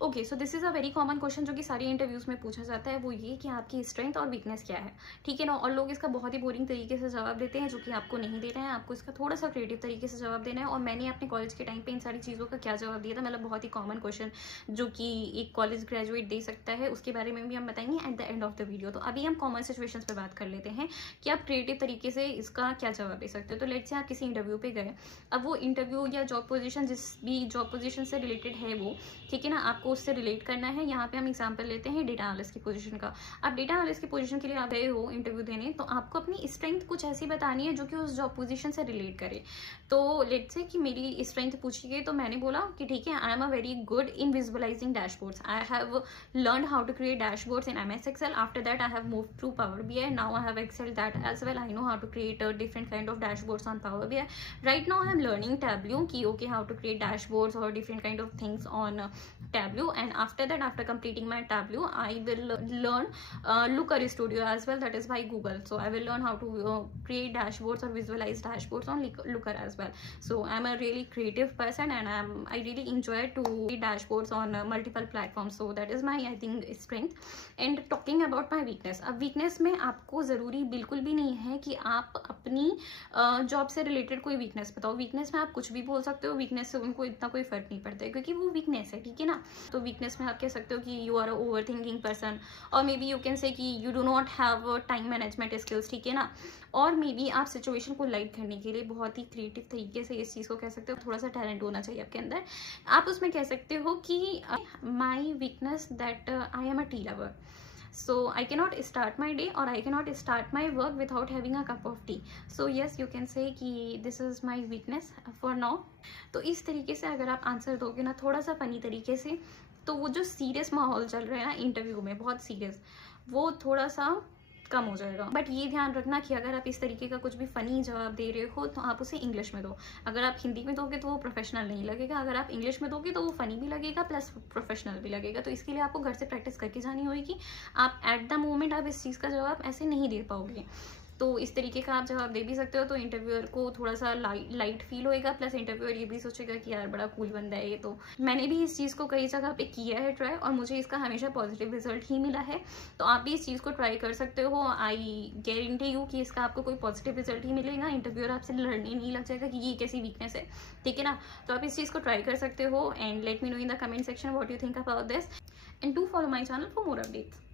Okay, so this is a very common question जो कि सारी इंटरव्यूज़ में पूछा जाता है, वो ये कि आपकी स्ट्रेंथ और वीकनेस क्या है, ठीक है ना। और लोग इसका बहुत ही बोरिंग तरीके से जवाब देते हैं, जो कि आपको नहीं देना है, आपको इसका थोड़ा सा क्रिएटिव तरीके से जवाब देना है। और मैंने अपने कॉलेज के टाइम पे इन सारी चीज़ों का क्या जवाब दिया था, मतलब बहुत ही कॉमन क्वेश्चन जो कि एक कॉलेज ग्रेजुएट दे सकता है, उसके बारे में भी हम बताएंगे at the end of the video. तो अभी हम कॉमन सिचुएशंस पे बात कर लेते हैं कि आप क्रिएटिव तरीके से इसका क्या जवाब दे सकते हो। तो लेट्स से आप किसी इंटरव्यू पे गए, अब वो इंटरव्यू या जॉब पोजीशन जिस भी जॉब पोजीशन से रिलेटेड है वो, ठीक है ना, आपको उससे रिलेट करना है। यहाँ पे हम एग्जांपल लेते हैं डेटा एनालिस्ट की पोजीशन का। अब डेटा एनालिस्ट की पोजीशन के लिए आप गए हो इंटरव्यू देने, तो आपको अपनी स्ट्रेंथ कुछ ऐसी बतानी है जो कि उस जॉब पोजीशन से रिलेट करे। तो लेट्स से कि मेरी स्ट्रेंथ पूछी गई, तो मैंने बोला कि ठीक है, I am a very good in visualising dashboards, I have learn how to create dashboards in MS Excel, after that I have moved to Power BI, now I have excel that as well, I know how to create different kind of dashboards on Power BI, right now I am learning Tableau ki okay how to create dashboards or different kind of things on Tableau, and after that, after completing my Tableau, I will learn Looker Studio as well, that is by Google. So I will learn how to create dashboards or visualize dashboards on Looker as well. So I'm a really creative person, and I really enjoy to create dashboards on multiple platforms. So that is my, I think, strength. And talking about my weakness, अब weakness में आपको ज़रूरी बिल्कुल भी नहीं है कि आप अपनी जॉब से रिलेटेड कोई वीकनेस बताओ। वीकनेस में आप कुछ भी बोल सकते हो, वीकनेस से उनको इतना कोई फर्क नहीं पड़ता है, क्योंकि वो वीकनेस है, ठीक है ना। तो वीकनेस में आप कह सकते हो कि you are a over thinking person, और may be you can say कि you do not have time management skills, ठीक है ना। और मे बी आप सिचुएशन को लाइट करने के लिए बहुत ही क्रिएटिव तरीके से इस चीज़ को कह सकते हो, थोड़ा सा टैलेंट होना चाहिए आपके अंदर। आप उसमें कह सकते हो कि my weakness that I am a tea lover, so I cannot start my day or I cannot start my work without having a cup of tea. So yes, you can say कि this is my weakness for now. तो इस तरीके से अगर आप answer दोगे ना थोड़ा सा फनी तरीके से, तो वो जो सीरियस माहौल चल रहा है ना इंटरव्यू में, बहुत सीरियस, वो थोड़ा सा कम हो जाएगा। बट ये ध्यान रखना कि अगर आप इस तरीके का कुछ भी फ़नी जवाब दे रहे हो तो आप उसे इंग्लिश में दो। अगर आप हिंदी में दोगे तो वो प्रोफेशनल नहीं लगेगा, अगर आप इंग्लिश में दोगे तो वो फ़नी भी लगेगा प्लस प्रोफेशनल भी लगेगा। तो इसके लिए आपको घर से प्रैक्टिस करके जानी होगी। आप एट द मोमेंट आप इस चीज़ का जवाब ऐसे नहीं दे पाओगे। तो इस तरीके का आप जवाब दे भी सकते हो, तो इंटरव्यूअर को थोड़ा सा लाइट फील होएगा, प्लस इंटरव्यूअर ये भी सोचेगा कि यार बड़ा कूल बंदा है ये। तो मैंने भी इस चीज़ को कई जगह पे किया है ट्राई, और मुझे इसका हमेशा पॉजिटिव रिजल्ट ही मिला है। तो आप भी इस चीज़ को ट्राई कर सकते हो। आई गारंटी यू कि इसका आपको कोई पॉजिटिव रिजल्ट ही मिलेगा। इंटरव्यूअर आपसे लड़ने नहीं लग जाएगा कि ये कैसी वीकनेस है, ठीक है ना। तो आप इस चीज़ को ट्राई कर सकते हो, and let me know in the comment section what you think about this, and do follow my channel for more updates.